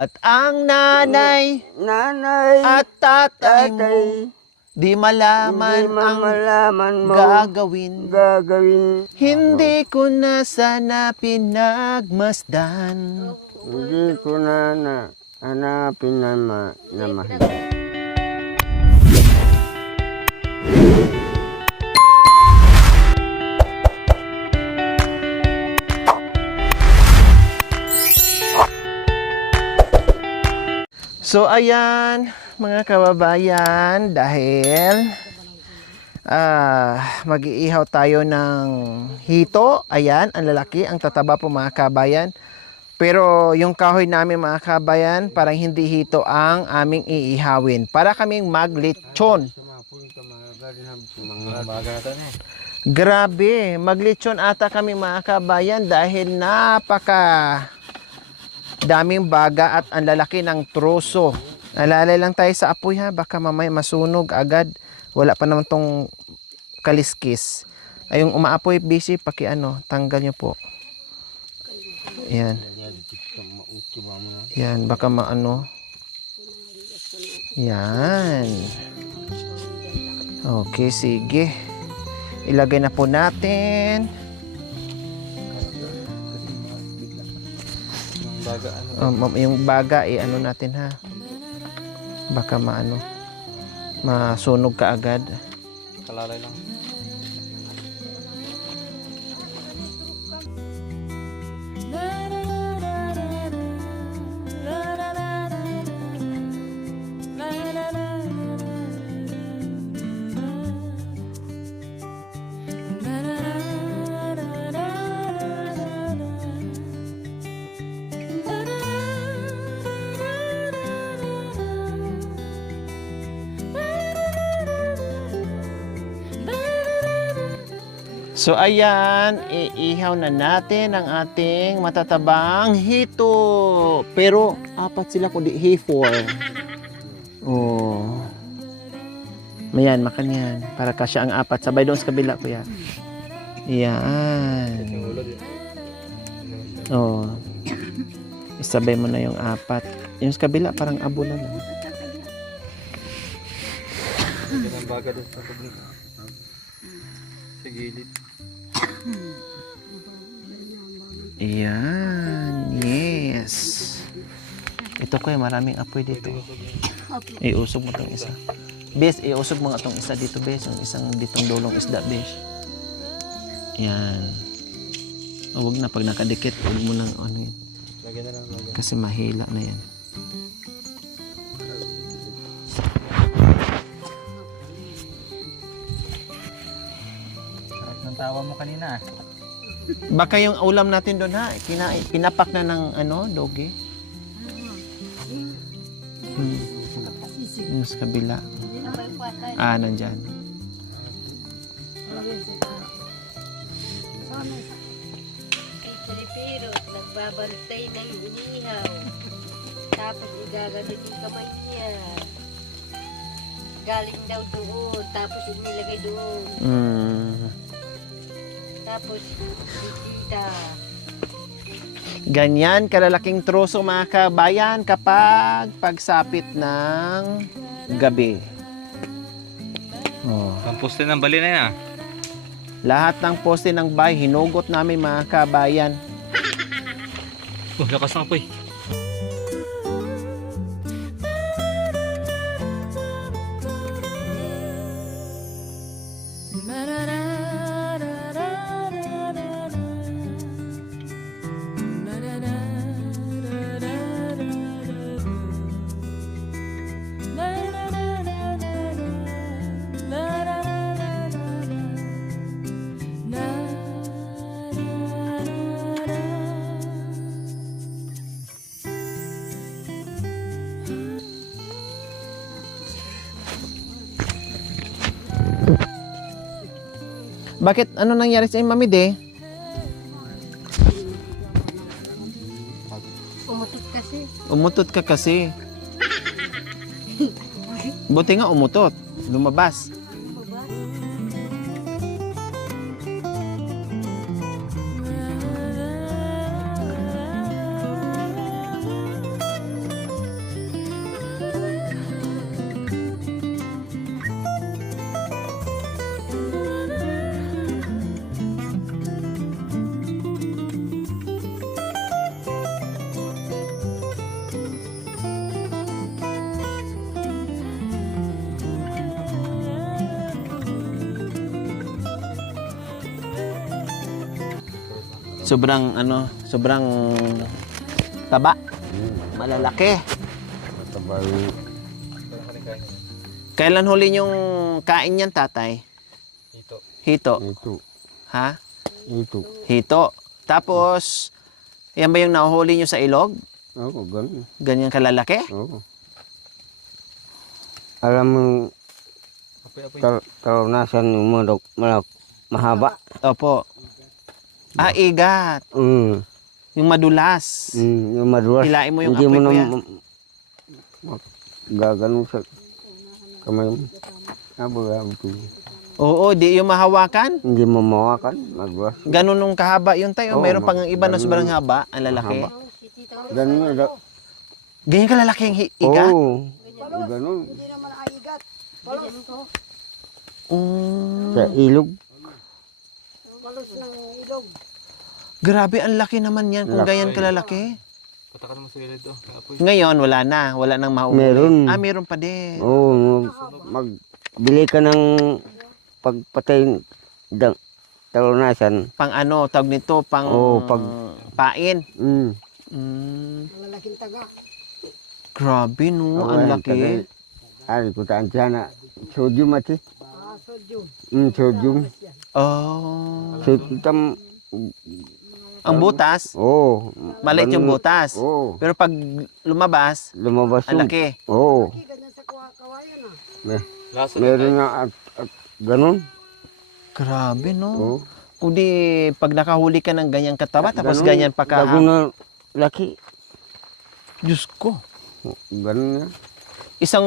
At ang nanay at tatay mo, di malaman ang gagawin. Hindi ko na sana pinagmasdan. Hindi ko na hanapin na mahal. So ayan, mga kababayan, dahil mag-iihaw tayo ng hito. Ayan, ang lalaki, ang tataba po mga kabayan. Pero yung kahoy namin mga kabayan, parang hindi hito ang aming iihawin. Para kaming maglechon. Grabe, maglechon ata kami mga kabayan dahil napaka daming baga at ang lalaki ng troso. Alalay lang tayo sa apoy ha, baka mamaya masunog agad. Wala pa naman tong kaliskis. Ay yung umaapoy busy, tanggal nyo po. Yan. Yan, baka maano. Yan. Okay, sige. Ilagay na po natin. Yung baga ano natin ha, baka masunog ka agad. Kalalay lang. So ayan, iihaw na natin ang ating matatabang hito. Pero apat sila kundi he4. Oh. Mayan, makan yan. Para kasya ang apat. Sabay doon sa kabila kuya. Yan. Oh. Isabay mo na yung apat. Yung sa kabila parang abo na lang. Yan ang baga doon sa public. Sa gilid. Ayan, yes. Ito ko maraming apoy dito. Iusog mo tong isa. Bes, iusog mo nga tong isa dito, bes. Yung isang ditong dulong isda, bes. Ayan. O, wag na. Pag nakadikit, wag mo lang ano yun. Lagyan na lang. Kasi mahila na yan. Sarap ng tawa mo kanina. Baka yung ulam natin doon ha, pinapak na ng doge. Yung sa kabila. Nandyan. Pilipino, nagbabantay ng inihaw. Tapos igaganit yung kamay niya. Galing daw doon, tapos inilagay doon. Tapos kita. Ganyan kalalaking troso mga kabayan kapag pagsapit ng gabi. Oh. Ang poste ng bali na yan. Lahat ng poste ng bahay hinugot namin mga kabayan. Oh, lakas ng apoy. Bakit? Ano nangyari sa Mami De? Umutot kasi. Umutot ka kasi. Buti nga umutot. Lumabas. Sobrang sobrang taba. Malalaki. Matabay. Parang kanikain. Kailan huli yung kain niyan, tatay? Ito. Hito. Ito. Ha? Ito. Hito. Tapos, yan ba yung nahuhuli nyo sa ilog? Oo, ganun. Ganyan kalalaki? Oo. Alam mo, Apoy-apoy. talunasan yung mahaba. Opo. Ah, igat. Yung madulas. Yung madulas. Hilain mo yung Hindi apoy, mo kuya. gaganon sa kamay mo. Ito. Oo, di yung mahawakan. Hindi mo mawakan. Madulas. Ganun nung kahaba yun tayo. Oo, Mayroon pang iba na ganun. sobrang haba, ang lalaki. Mahaba. Ganun nga daw. Ganyan kalalaki yung igat? Oo. Ganun. Sa ilog. Grabe, ang laki naman yan kung Laki. ganyan kalalaki. Patakas mo sa gilid to. Apoy. Ngayon, wala na. Wala nang mahuhuli. Meron. Ah, meron pa din. Oo. Magbili ka ng pagpatay ng talunasan. Pang ano, tawag nito, pang Oo, pain. Mm. Malalaking taga. Grabe, no? Ang laki. Ari ko taan sana. Sodium ati. Sodyum. Sodium. Oh. So, tam, Ang butas, oh. maliit yung butas. Oo. Pero pag lumabas, Lumabas ang laki. Oo. Ganyan sa kawayan ah. Laso Meron nga at ganun. Grabe, no? Oo. Kundi pag nakahuli ka ng ganyang kataba, tapos Ganun, ganyan pa ka. Ganun na laki. Diyos ko. Ganun na. Isang,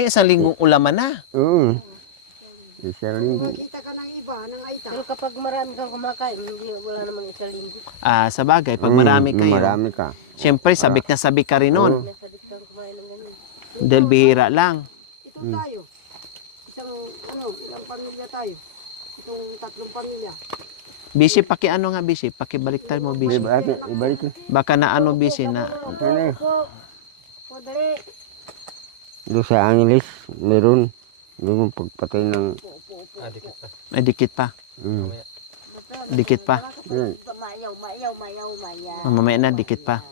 isang linggong ulaman na. Oo. Isang linggo. Makita ka ng iba, ng aita. Pero kapag marami kang kumakain, wala namang isang linggo. Ah, sa bagay, pag marami kayo, Marami ka. siyempre, sabik na sabik ka rin nun. Nasadik kang kumain ng ganyan. Dahil bihira lang. Ito tayo. Ilang pamilya tayo. Itong 3 pamilya. Bisi, Bisi, pakibaliktad mo, Bisi. Ibalik ko. Baka na Bisi, na, Ano? Padali. Doon sa Angeles, meron. Doon pagpatay ng... dikit pa. ay, dikit pa. Dikit pa. Yun. Mamaya na, dikit pa.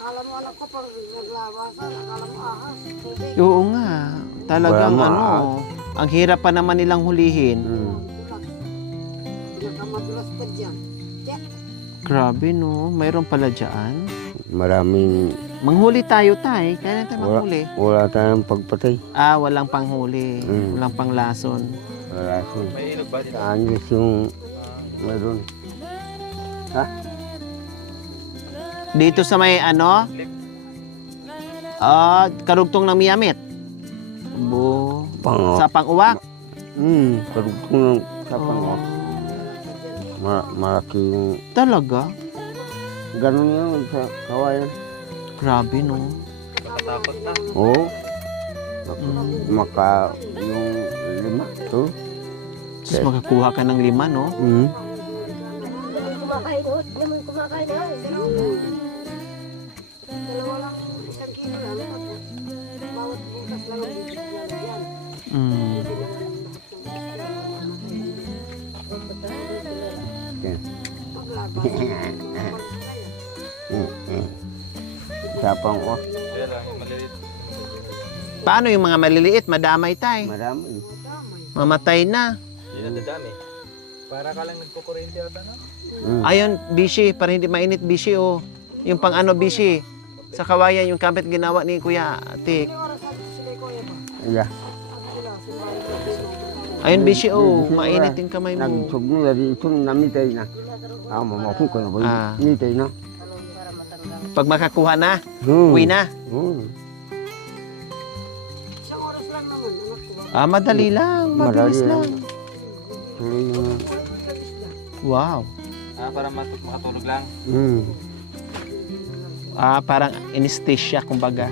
Akala mo anak ko pag naglabasan, akala mo ahas, tubig. Oo nga, talagang Wala mo, ang hirap pa naman nilang hulihin. Pinakamadulas pa dyan. Grabe, no? Mayroon pala dyan. Maraming... Manghuli tayo, tay. Kaya natin manghuli. Wala tayong pagpatay. Ah, walang panghuli. Walang panglason. Wala siya. May ilog ba dito? Sa Angeles yung... Meron. Ha? Dito sa may karugtong ng Miyamit. Pango. Sa Pang-uwak. Karugtong ng sapang. Malaki yung... Talaga? Ganun yun sa kawayan. Grabe, no? Nakatakot na. Oo. Yung 5 to. Tapos makakuha ka ng 5, no? Kumakain o, naman kumakain o. Dalawa lang, 1 kilo lang. Bawat bukas lang ang bibigyan yan. Sapang o. Kaya lang, yung maliliit. Paano yung mga maliliit? Madamay, tay. Marami. Mamatay na. Hindi na dadami. Para ka lang nagkukurente ata, no? Ayun, Bishi, para hindi mainit, Bishi, oh. Yung pang Bishi. Sa kawayan, yung kapit ginawa ni Kuya Tik. Yeah. Ayun, Bishi, oh. Mainit yung kamay mo. Nagsugno dari ito namitay na. Mamapun ko na ba? Ah. Mitay na. Pag makakuha na, uwi na. Isang oras lang naman, anak ko. Ah, madali lang. Mabilis lang. Wow. Para makatulog lang. Ah, parang anesthesia, kumbaga.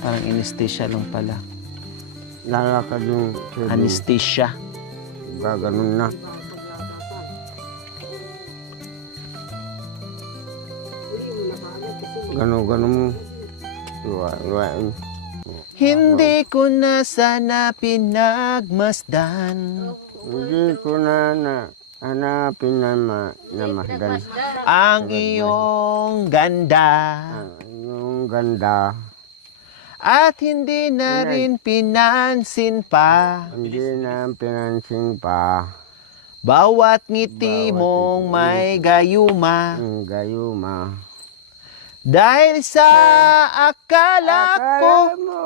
Parang anesthesia lang pala. Lalakad yung Anesthesia. gaganon na. Gano mo. Iwain. Hindi ko na sana pinagmasdan. Hindi ko na Hanapin na masdan. ang iyong ganda Ang iyong ganda. at hindi na rin pinansin pa Hindi na pinansin pa. bawat ngiti Bawat mong ngiti. may gayuma Ang gayuma. dahil sa akala ko Akala mo.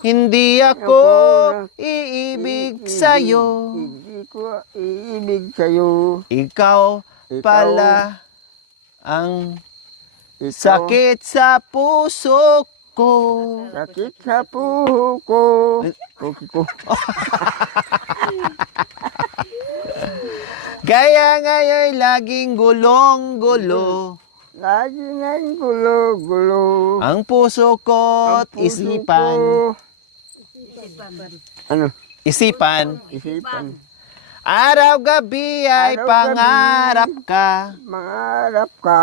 hindi ako Ako iibig sa'yo. Hindi ko iibig sa'yo. Ikaw Ikaw, pala ang ikaw, sakit sa puso ko. sakit sa puho ko. Puki ko. Kaya ngayon laging gulong-gulo Lagi nang gulo-gulo. ang puso ko at Ang puso isipan. ko. Ano? Isipan. Isipan. Araw-gabi ay Araw-gabi. pangarap ka Mangarap ka.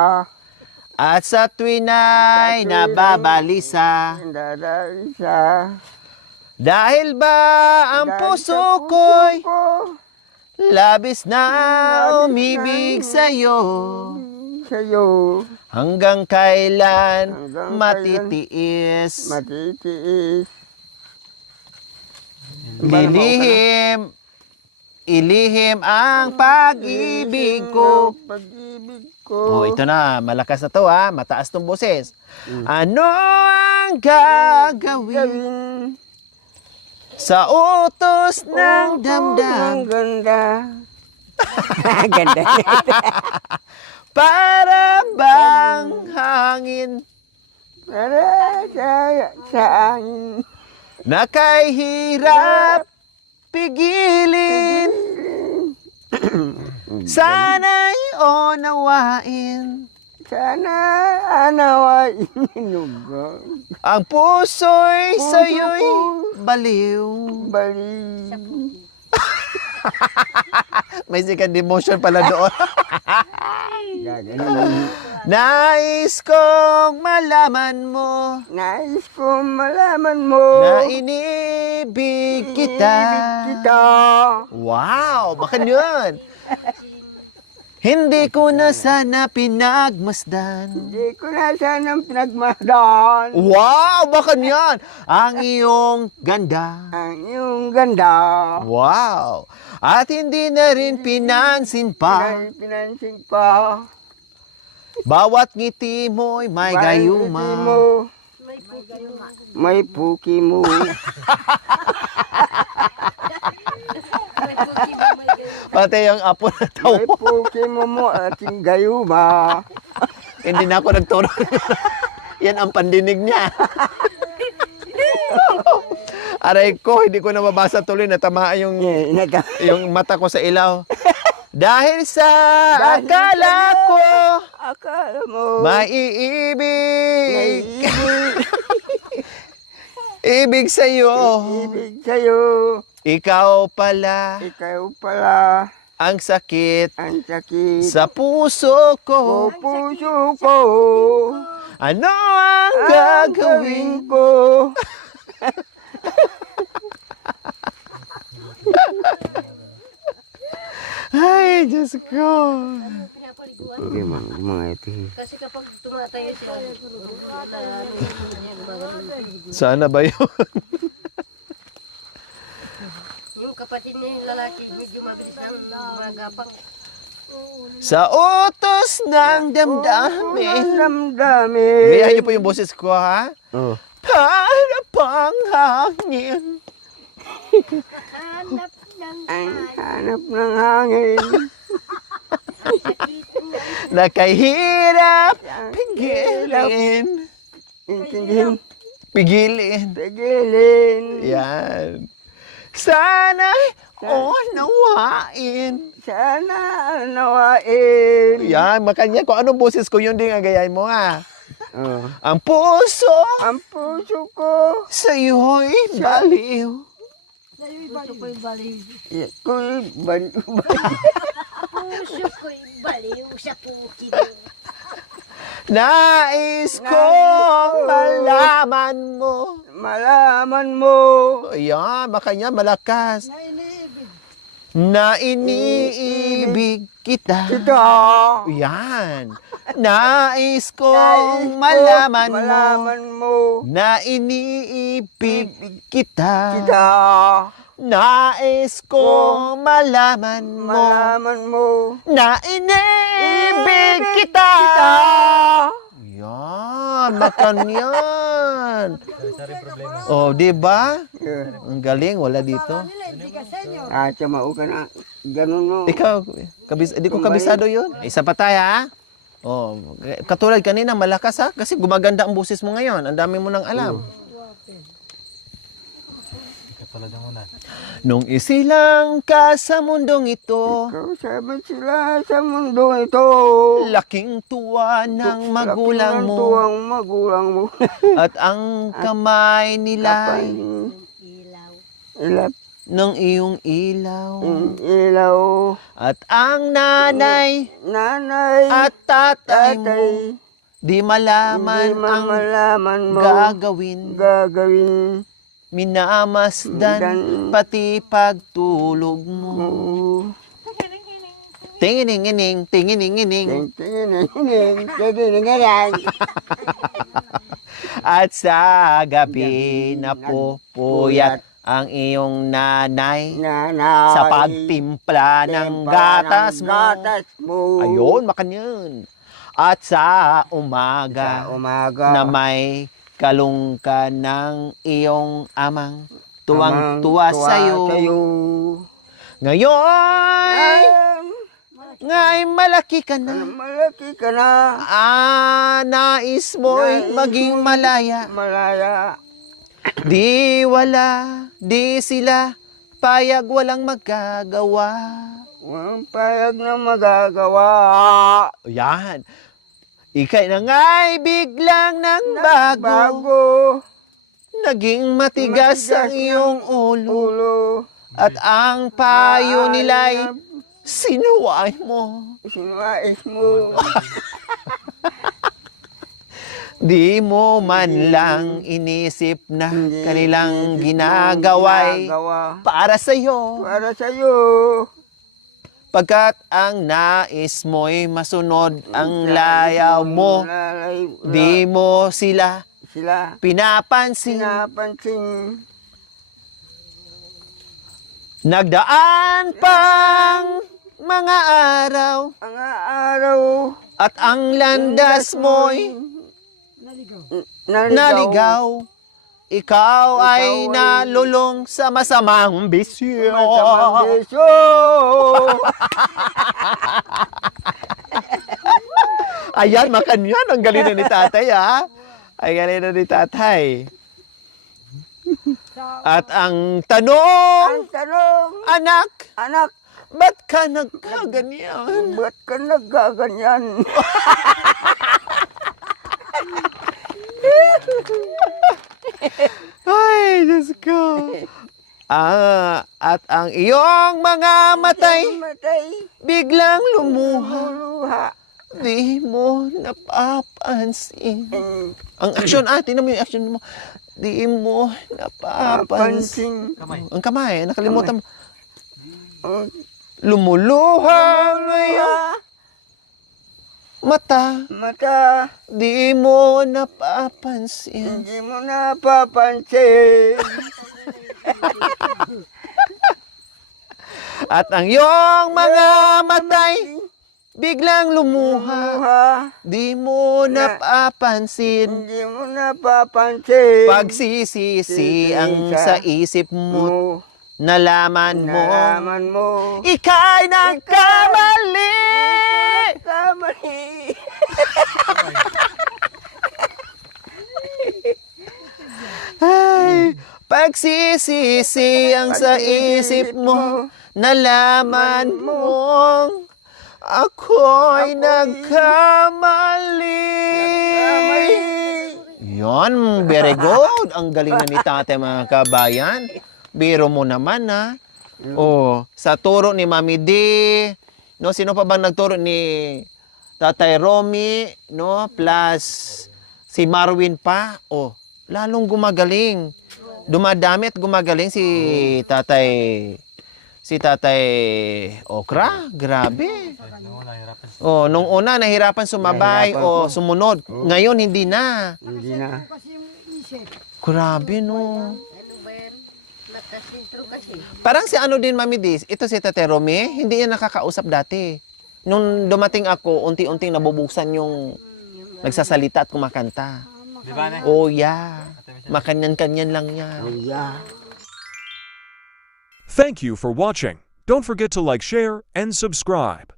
at sa tuwin ay nababalisa. Dadali siya. Dahil ba ang Dahil puso sa ko'y ko. labis na Labis umibig na sa'yo. Sa'yo. Hanggang kailan Hanggang matitiis? Matitiis. Ilihim ang pag-ibig ko. Pag-ibig Oh, ko. ito na. Malakas na to ha. Mataas tong boses. Ano ang gagawin Gawin. sa utos ng Ang damdam ganda. Ganda. para bang hangin Para sa angin. na kay hirap pigilin? Sana'y unawain Sana anawain inugo. ang puso'y Puso sa'yo'y ko. baliw. Bali. May second emotion pala doon. Gaganon. Nais kong malaman mo Nais ko malaman mo. na inibig kita. Ibig kita. Wow, baka yun. Hindi ko na sana pinagmasdan. Hindi ko na sanang pinagmasdan. Wow, baka yan. Ang iyong ganda. Ang iyong ganda. Wow. At hindi na rin pinansin pa. Pinansin pa. Bawat ngiti mo'y may gayuma. Ngiti mo. May puki mo. Pati yung apo na May tawa. puki mo ating gayuma. Hindi na ako nagturo. Yan ang pandinig niya. Aray ko, hindi ko na mabasa tuloy. Natamaan yung mata ko sa ilaw. Dahil sa akala ko, Akala mo. maiibig. Ibig sa'yo. Ibig sa'yo. Ikaw pala Ikaw pala. ang sakit Ang sakit. sa puso O ko. puso ko. Ano ang Ang gagawin gawin ko. Ay, Diyos ko. Pinapaliguan. Okay, mga ito. Kasi kapag tumatayo sila, Sana ba yun? yung kapatid niya yung lalaki, medyo mabilis ang magapang. Sa utos ng damdamin. Damdamin. Gayahin niyo po yung boses ko, ha? Oh. Para pang hangin. Hanap ng Ang hanap ng hangin. sakit ng Nakahirap. Pigilin. Intindihin. Pigilin. Pagilin. Yan. Sana unawain. Sana nawain. Yan, makanya kung anong boses ko, yun din ang gayahin mo, ha? Oh. Ang puso Ang puso ko. sa'yo'y baliw. puso ko'y baliw. Ko'y Puso ko'y baliw sa puki mo. Nais kong malaman mo. malaman mo. Ayan, makanya malakas. na iniibig kita. Kita. Yan. Nais kong malaman mo mo. na iniibig kita. Kita. Nais kong malaman mo mo. na iniibig kita. Yan, makan yan. Isa rin problema. Oh, di ba? Yeah. Ang galing, wala dito. Chamao ka na. Ganun mo. Ikaw, di ko kabisado yun. Isa pa tayo, ha? Oh, katulad kanina, malakas ha? Kasi gumaganda ang boses mo ngayon. Ang dami mo nang alam. Katulad ng una. Nung isilang ka sa mundong ito, Kausapin sila sa mundo ito. laking tuwa ng magulang Laking ng mo tuwang magulang mo. at ang kamay nila Ilaw. Ilap ng iyong ilaw. ilaw. At ang nanay Nanay. at tatay mo Tatay. di malaman Di ang mamalaman mo. gagawin. Gagawin Minamasdan Dan. pati pagtulog mo. mo. Tingining-ining, tingining-ining. Tingin. At sa gabi napupuyat ang iyong nanay Nanay. sa pagtimpla ng gatas mo. Gatas mo. Ayun, makan yun. At sa umaga Sa umaga. na may kalong ka ng iyong amang tuwang-tuwa sa'yo. Ngayon, ngay malaki ka na. Malaki ka na. Nais mo'y maging malaya. Malaya. Di wala, di sila, payag walang magagawa. Walang payag na magagawa. Yan. Ika'y na nga'y biglang nang bago. Bago. Naging matigas ang iyong ulo. Ulo. At ang payo nila'y sinuway mo. Sinwais mo. Di mo man lang inisip na kanilang ginagaway Ginagawa. para sa'yo. Para sa'yo. Pagkat ang nais mo'y masunod ang layaw mo, di mo sila Sila. pinapansin. Pinapansin. Nagdaan pang mga araw Ang araw. at ang landas mo'y naligaw. Ikaw ay nalulong sa masamang bisyo. Masamang bisyo. Ayan, makan yan. Ang galing na ni tatay, ha? Ay, galing na ni tatay. At ang tanong, Ang tanong. anak, Anak. ba't ka nagkaganyan? Ba't ka nagkaganyan? Ay, Diyos ko. At ang iyong mga matay Matay. biglang lumuha. Luha. Di mo napapansin. Mm. Ang action, tingnan mo yung action mo. Di mo napapansin. Pansin. Ang kamay, nakalimutan mo. Oh, Lumuluha ngayon mata. mata. Di mo napapansin. Hindi mo napapansin. At ang iyong mga matay biglang lumuha. Luha. Di mo napapansin. Hindi mo napapansin. Pagsisisi ang sa isip mo, mo. nalaman mo. Nalaman mo. Ika'y nagkamali. Kamali. Ay, pagsisisi ang sa isip mo, nalaman mong ako'y nagkamali. Yon, very good. Ang galing na ni tate, mga kabayan. Biro mo naman, ha? Oh, sa turo ni Mami D, no, sino pa bang nagturo ni Tatay Romy, no, plus si Marwin pa. Oh, lalong gumagaling. Dumadami at gumagaling si Si Tatay Okra, grabe. Noon, nahirapan siya. Oh, nung una nahirapan sumabay Nahirapan o ko. sumunod. Ngayon hindi na. Hindi na. Grabe no. Ano ba yan? Natasintro kasi. Parang si ano din Mami Dis, ito si Tate Romy, hindi yan nakakausap dati. Nung dumating ako, unti-unting nabubuksan yung nagsasalita at kumakanta. Di ba, ne? Oh yeah. Makanyan-kanyan lang yan. Oh, yeah. Thank you for watching. Don't forget to like, share, and subscribe.